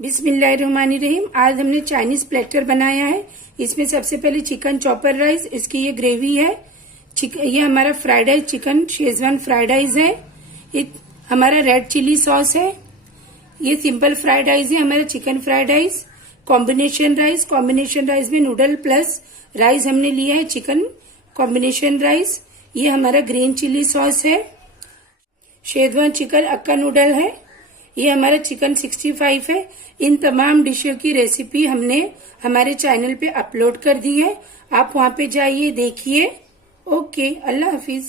बिस्मिल्लाहिर्रहमानिर्रहीम। आज हमने चाइनीज प्लेटर बनाया है। इसमें सबसे पहले चिकन चॉपर राइस, इसकी ये ग्रेवी है। ये हमारा fried rice, chicken Schezwan fried rice है। ये हमारा रेड चिली सॉस है। ये सिंपल फ्राइड राइस है, हमारा chicken fried rice. Combination rice में नूडल प्लस राइस हमने लिया है, चिकन कॉम्बिनेशन राइस। ये हमारा ग्रीन चिली सॉस है। शेजवान चिकन अक्का नूडल है। ये हमारा चिकन 65 है। इन तमाम डिशों की रेसिपी हमने हमारे चैनल पे अपलोड कर दी है। आप वहां पे जाइए, देखिए। ओके, अल्लाह हाफिज।